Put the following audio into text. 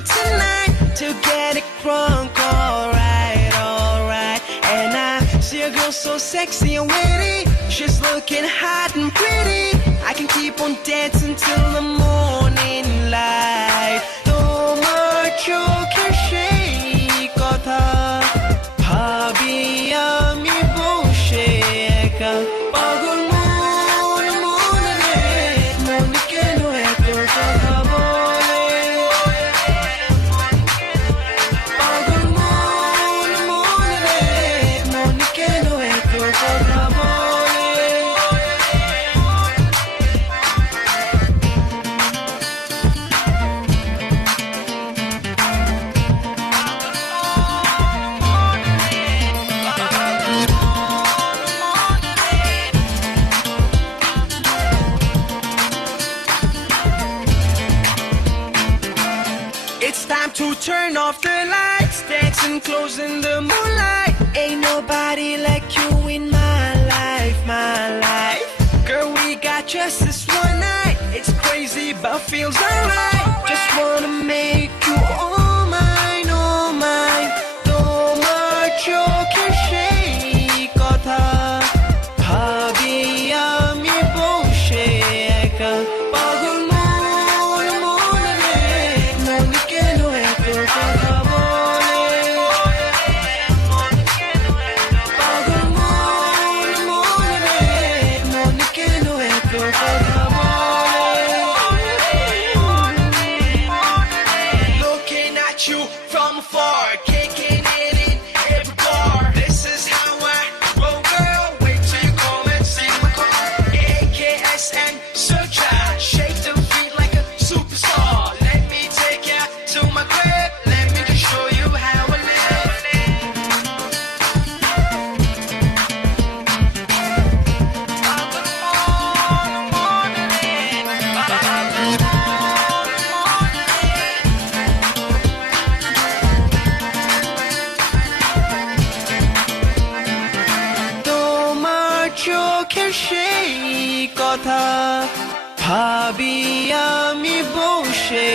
tonight to get it crunk. Alright, alright. And I see a girl so sexy and witty. She's looking hot and pretty. I can keep on dancing till the morning light. তোমার চোখের সেই কথা ভাবি আমি বসে একা পাগল মন মন রে মন কেন এত কথা বলে পাগল মন মন রে মন কেন এত কথা বলে It's time to turn off the lights, dancing close in the moonlight. Ain't nobody like you in my life, my life. Girl, we got just this one night. It's crazy, but feels alright. Just wanna make you all mine, all mine. তোমার চোখের সেই কথা ভাবি আমি বসে একা পাগল মন মন রে মন কেন এত কথা বলে পাগল মন মন রে মন কেন এত কথা বলে Looking at you from afar, kicking it in every bar. This is how I roll, girl. Wait till you come and see my car. AKS and Searcha, shake the feet like a superstar. Let me take you to my crib. Let me just show you how I live. তোমার চোখের সেই কথা ভাবি আমি বসে